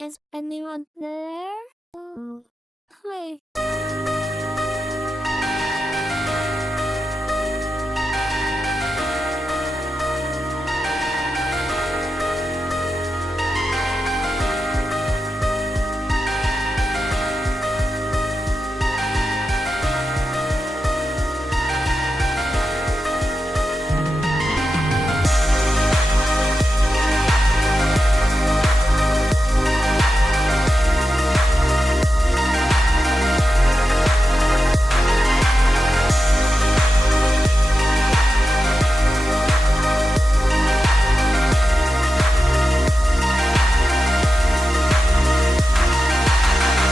Is anyone there? Hi.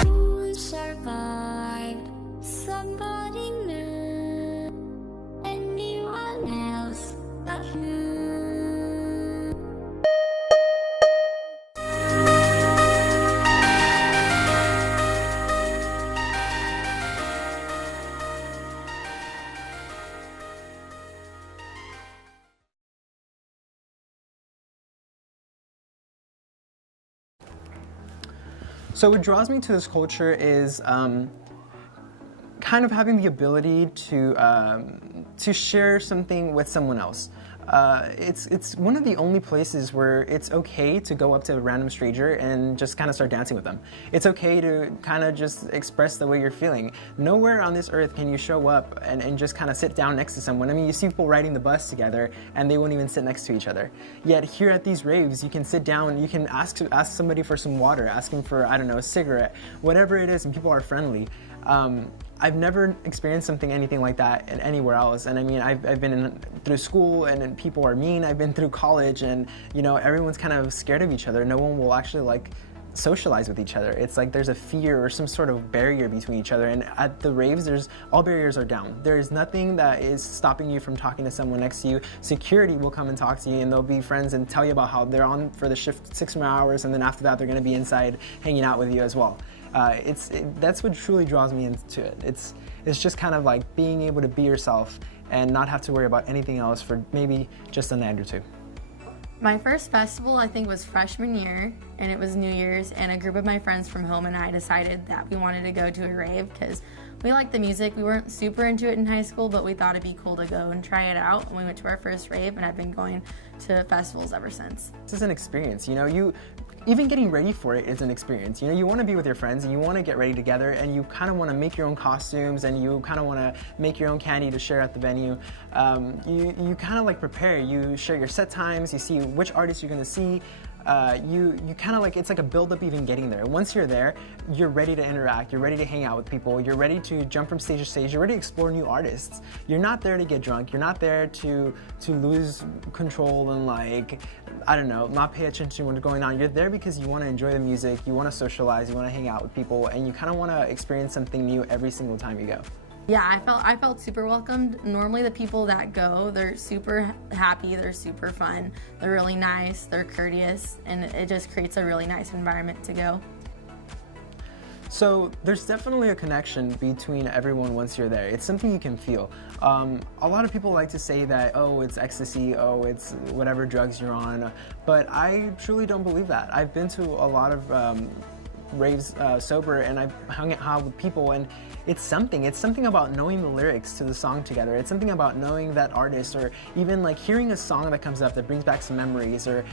Who survived? Somebody new. Anyone else but you? So what draws me to this culture is kind of having the ability to share something with someone else. It's one of the only places where it's okay to go up to a random stranger and just kind of start dancing with them. It's okay to kind of just express the way you're feeling. Nowhere on this earth can you show up and just kind of sit down next to someone. I mean, you see people riding the bus together and they won't even sit next to each other. Yet here at these raves, you can sit down, you can ask somebody for some water, ask them for, I don't know, a cigarette, whatever it is, and people are friendly. I've never experienced anything like that anywhere else. And I mean, I've been through school and people are mean. I've been through college and, you know, everyone's kind of scared of each other. No one will actually like socialize with each other. It's like there's a fear or some sort of barrier between each other. And at the raves, all barriers are down. There is nothing that is stopping you from talking to someone next to you. Security will come and talk to you and they'll be friends and tell you about how they're on for the shift 6 more hours and then after that they're going to be inside hanging out with you as well. That's what truly draws me into it. It's just kind of like being able to be yourself and not have to worry about anything else for maybe just a night or two. My first festival, I think, was freshman year, and it was New Year's, and a group of my friends from home and I decided that we wanted to go to a rave because we liked the music. We weren't super into it in high school, but we thought it'd be cool to go and try it out, and we went to our first rave, and I've been going to festivals ever since. This is an experience, you know, even getting ready for it is an experience. You know, you want to be with your friends and you want to get ready together and you kind of want to make your own costumes and you kind of want to make your own candy to share at the venue. You kind of like prepare, you share your set times, you see which artists you're going to see. You kind of like, it's like a build-up even getting there. Once you're there, you're ready to interact, you're ready to hang out with people, you're ready to jump from stage to stage, you're ready to explore new artists. You're not there to get drunk, you're not there to lose control and like, I don't know, not pay attention to what's going on. You're there because you want to enjoy the music, you want to socialize, you want to hang out with people, and you kind of want to experience something new every single time you go. Yeah, I felt super welcomed. Normally the people that go, they're super happy, they're super fun, they're really nice, they're courteous, and it just creates a really nice environment to go. So there's definitely a connection between everyone once you're there. It's something you can feel. A lot of people like to say that, oh, it's ecstasy, oh, it's whatever drugs you're on, but I truly don't believe that. I've been to a lot of raves sober and I've hung out with people and it's something about knowing the lyrics to the song together. It's something about knowing that artist or even like hearing a song that comes up that brings back some memories or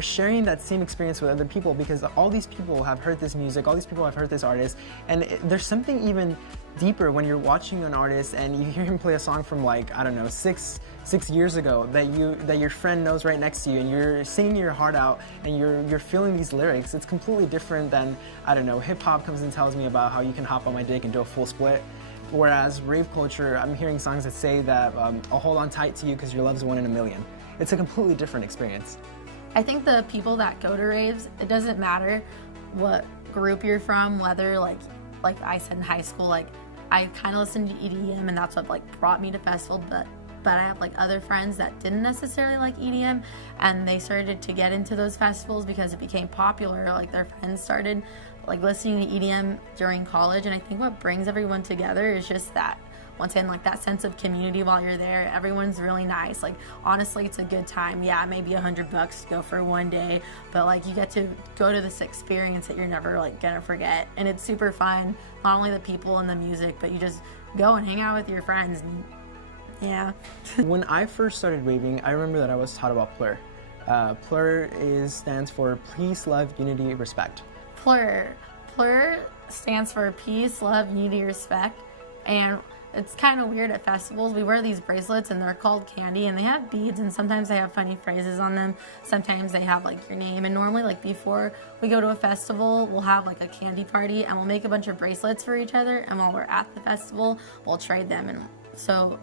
sharing that same experience with other people because all these people have heard this music, all these people have heard this artist and there's something even deeper when you're watching an artist and you hear him play a song from like, I don't know, six years ago that your friend knows right next to you and you're singing your heart out and you're feeling these lyrics. It's completely different than, I don't know, hip hop comes and tells me about how you can hop on my dick and do a full split. Whereas rave culture, I'm hearing songs that say that I'll hold on tight to you because your love's 1 in a million. It's a completely different experience. I think the people that go to raves, it doesn't matter what group you're from, whether like I said in high school, like I kind of listened to EDM and that's what like brought me to festival, but I have like other friends that didn't necessarily like EDM and they started to get into those festivals because it became popular. Like their friends started like listening to EDM during college, and I think what brings everyone together is just that once again, like that sense of community while you're there. Everyone's really nice. Like, honestly, it's a good time. Yeah, maybe $100 to go for one day, but like you get to go to this experience that you're never like gonna forget. And it's super fun. Not only the people and the music, but you just go and hang out with your friends. And, yeah. When I first started raving, I remember that I was taught about PLUR. PLUR stands for Peace, Love, Unity, Respect. PLUR. PLUR stands for Peace, Love, Unity, Respect. And it's kind of weird at festivals. We wear these bracelets and they're called candy, and they have beads, and sometimes they have funny phrases on them. Sometimes they have like your name. And normally, like before we go to a festival, we'll have like a candy party and we'll make a bunch of bracelets for each other. And while we're at the festival, we'll trade them. And so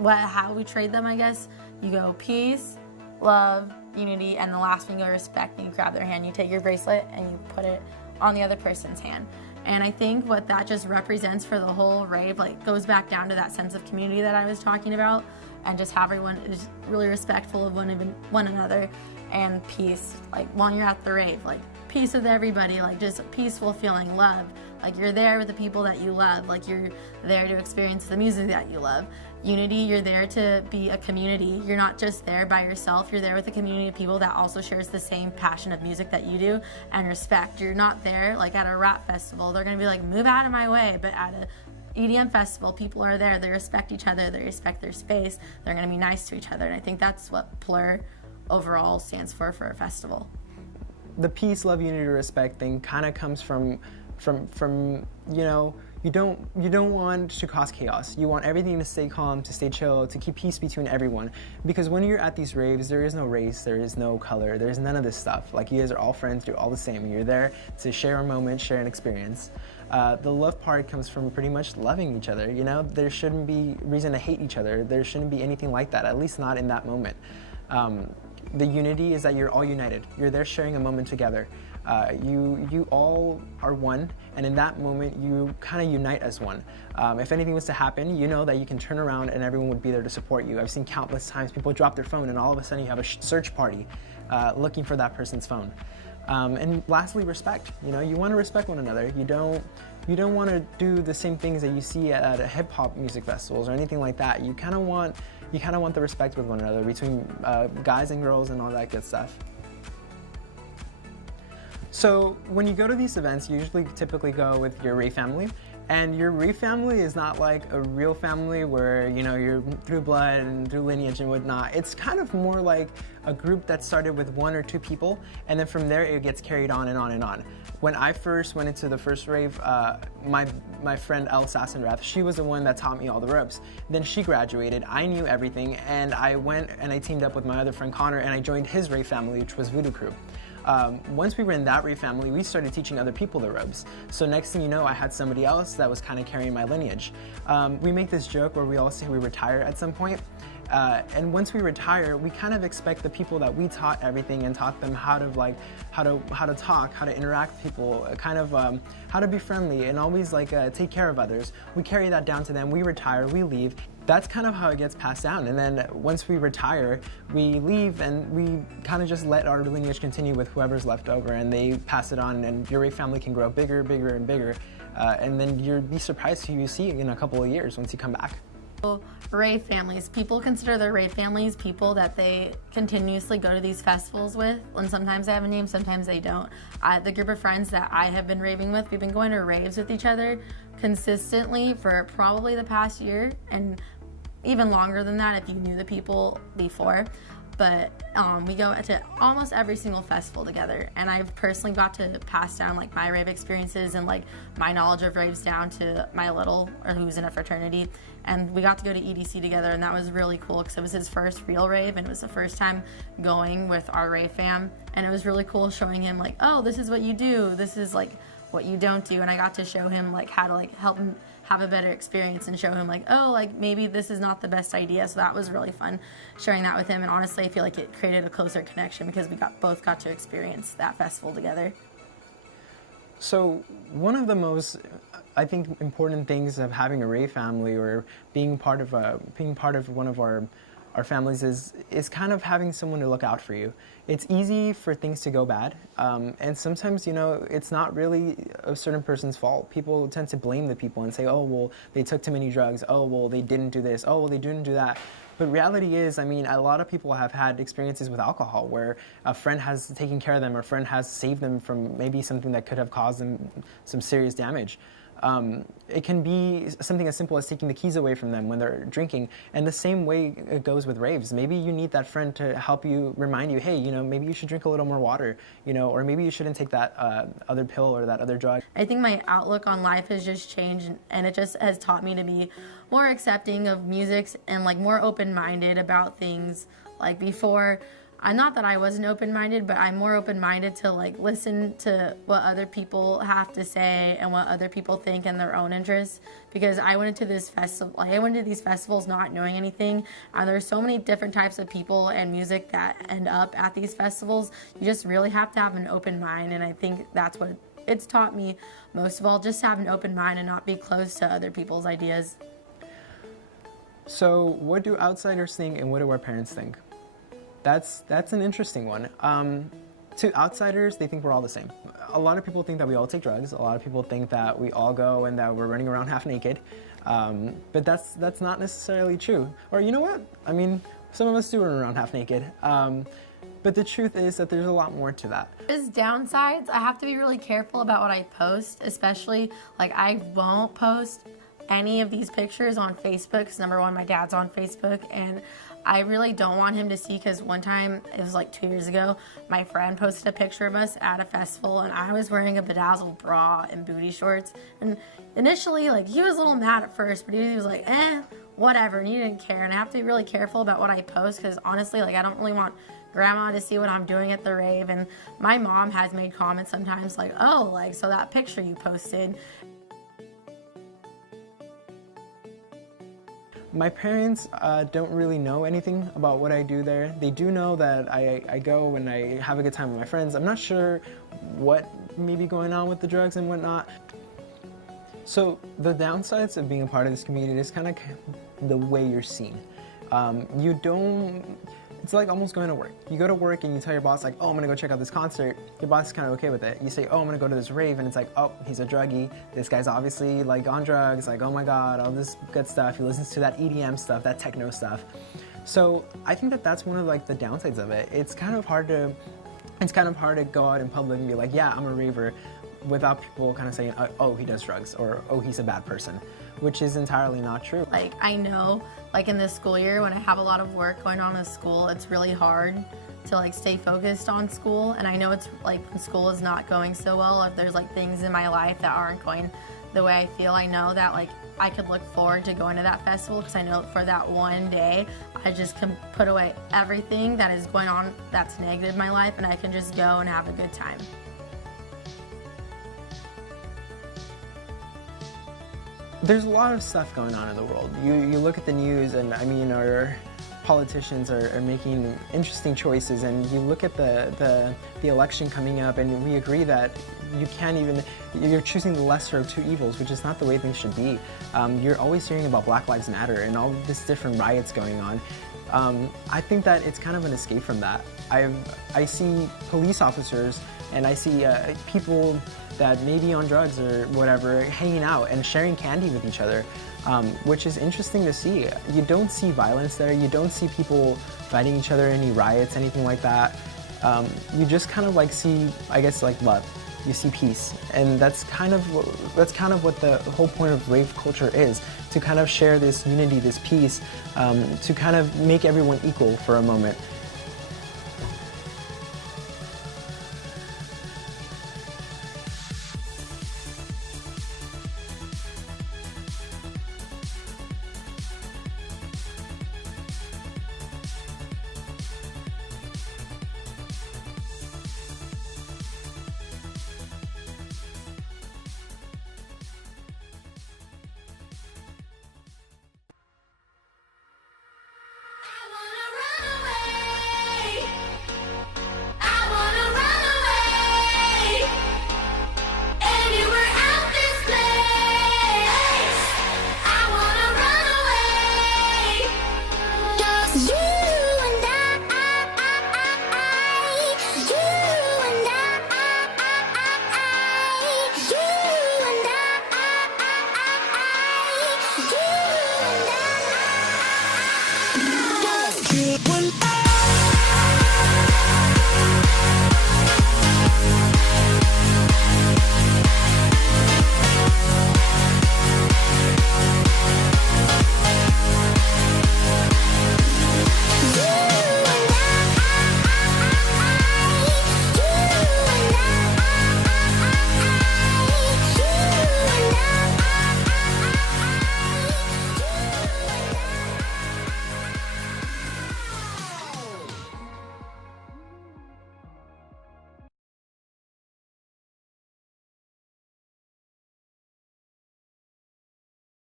how we trade them, I guess, you go peace, love, unity, and the last one you go respect, and you grab their hand, you take your bracelet and you put it on the other person's hand. And I think what that just represents for the whole rave, like, goes back down to that sense of community that I was talking about, and just how everyone is really respectful of one another, and peace. Like, while you're at the rave, like, peace with everybody, like, just a peaceful feeling, love. Like, you're there with the people that you love. Like, you're there to experience the music that you love. Unity, you're there to be a community. You're not just there by yourself. You're there with a community of people that also shares the same passion of music that you do. And respect. You're not there like at a rap festival. They're going to be like, move out of my way. But at a EDM festival, people are there. They respect each other. They respect their space. They're going to be nice to each other. And I think that's what PLUR overall stands for a festival. The peace, love, unity, respect thing kind of comes from you know, you don't want to cause chaos. You want everything to stay calm, to stay chill, to keep peace between everyone. Because when you're at these raves, there is no race, there is no color, there's none of this stuff. Like, you guys are all friends, you're all the same. You're there to share a moment, share an experience. The love part comes from pretty much loving each other. You know, there shouldn't be reason to hate each other. There shouldn't be anything like that, at least not in that moment. The unity is that you're all united. You're there sharing a moment together. You all are one, and in that moment you kind of unite as one. If anything was to happen, you know that you can turn around and everyone would be there to support you. I've seen countless times people drop their phone and all of a sudden you have a search party looking for that person's phone. And lastly, respect. You know, you want to respect one another. You don't want to do the same things that you see at hip hop music festivals or anything like that. You kind of want the respect with one another between guys and girls and all that good stuff. So when you go to these events, you usually typically go with your rave family. And your rave family is not like a real family where, you know, you're through blood and through lineage and whatnot. It's kind of more like a group that started with 1 or 2 people, and then from there it gets carried on and on and on. When I first went into the first rave, my friend Elle Sassenrath, she was the one that taught me all the ropes. Then she graduated, I knew everything, and I went and I teamed up with my other friend Connor, and I joined his rave family, which was Voodoo Crew. Once we were in that rave family, we started teaching other people the ropes. So next thing you know, I had somebody else that was kind of carrying my lineage. We make this joke where we all say we retire at some point. And once we retire, we kind of expect the people that we taught everything and taught them how to talk, how to interact with people, how to be friendly and always take care of others. We carry that down to them. We retire, we leave. That's kind of how it gets passed down. And then once we retire, we leave and we kind of just let our lineage continue with whoever's left over, and they pass it on, and your rave family can grow bigger, bigger, and bigger. And then you'll be surprised who you see in a couple of years once you come back. Rave families. People consider their rave families people that they continuously go to these festivals with, and sometimes they have a name, sometimes they don't. The group of friends that I have been raving with, we've been going to raves with each other consistently for probably the past year, and even longer than that if you knew the people before. But we go to almost every single festival together, and I've personally got to pass down like my rave experiences and like my knowledge of raves down to my little, or who's in a fraternity. And we got to go to EDC together, and that was really cool because it was his first real rave, and it was the first time going with our rave fam, and it was really cool showing him like, oh, this is what you do, this is like what you don't do. And I got to show him like how to like help him have a better experience and show him like, oh, like maybe this is not the best idea. So that was really fun sharing that with him, and honestly I feel like it created a closer connection because we both got to experience that festival together. So one of the most, I think, important things of having a rave family or being part of one of our our families is kind of having someone to look out for you. It's easy for things to go bad, and sometimes, you know, it's not really a certain person's fault. People tend to blame the people and say, oh, well, they took too many drugs. Oh, well, they didn't do this. Oh, well, they didn't do that. But reality is, I mean, a lot of people have had experiences with alcohol where a friend has taken care of them, or a friend has saved them from maybe something that could have caused them some serious damage. It can be something as simple as taking the keys away from them when they're drinking, and the same way it goes with raves. Maybe you need that friend to help you, remind you, hey, you know, maybe you should drink a little more water, you know, or maybe you shouldn't take that other pill or that other drug. I think my outlook on life has just changed, and it just has taught me to be more accepting of music and like more open-minded about things. Like before, not that I wasn't open-minded, but I'm more open-minded to like listen to what other people have to say and what other people think in their own interests. Because I went into this festival, like I went into these festivals not knowing anything, and there's so many different types of people and music that end up at these festivals. You just really have to have an open mind, and I think that's what it's taught me most of all, just have an open mind and not be close to other people's ideas. So what do outsiders think and what do our parents think? That's an interesting one. To outsiders, they think we're all the same. A lot of people think that we all take drugs. A lot of people think that we all go and that we're running around half naked. But that's not necessarily true. Or you know what? I mean, some of us do run around half naked. But the truth is that there's a lot more to that. There's downsides. I have to be really careful about what I post, especially like I won't post any of these pictures on Facebook because number one, my dad's on Facebook, and I really don't want him to see, because one time, it was like 2 years ago, my friend posted a picture of us at a festival and I was wearing a bedazzled bra and booty shorts, and initially like he was a little mad at first, but he was like, whatever, and he didn't care. And I have to be really careful about what I post, because honestly, like I don't really want grandma to see what I'm doing at the rave. And my mom has made comments sometimes like, oh, like, so that picture you posted. My parents don't really know anything about what I do there. They do know that I go and I have a good time with my friends. I'm not sure what may be going on with the drugs and whatnot. So the downsides of being a part of this community is kind of the way you're seen. It's like almost going to work. You go to work and you tell your boss like, oh, I'm gonna go check out this concert. Your boss is kind of okay with it. You say, oh, I'm gonna go to this rave, and it's like, oh, he's a druggie. This guy's obviously like on drugs, like, oh my God, all this good stuff. He listens to that EDM stuff, that techno stuff. So I think that that's one of like the downsides of it. It's kind of hard to go out in public and be like, yeah, I'm a raver, without people kind of saying, oh, he does drugs, or oh, he's a bad person, which is entirely not true. Like I know, like in this school year, when I have a lot of work going on in school, it's really hard to like stay focused on school. And I know it's like when school is not going so well, if there's like things in my life that aren't going the way I feel, I know that like I could look forward to going to that festival, because I know for that one day, I just can put away everything that is going on that's negative in my life, and I can just go and have a good time. There's a lot of stuff going on in the world. You look at the news, and I mean, our politicians are making interesting choices, and you look at the election coming up, and we agree that you're choosing the lesser of two evils, which is not the way things should be. You're always hearing about Black Lives Matter and all this different riots going on. I think that it's kind of an escape from that. I see police officers, and I see people that may be on drugs or whatever hanging out and sharing candy with each other, which is interesting to see. You don't see violence there. You don't see people fighting each other, any riots, anything like that. You just kind of like see, I guess, like love. You see peace, and that's kind of what the whole point of rave culture is, to kind of share this unity, this peace, to kind of make everyone equal for a moment.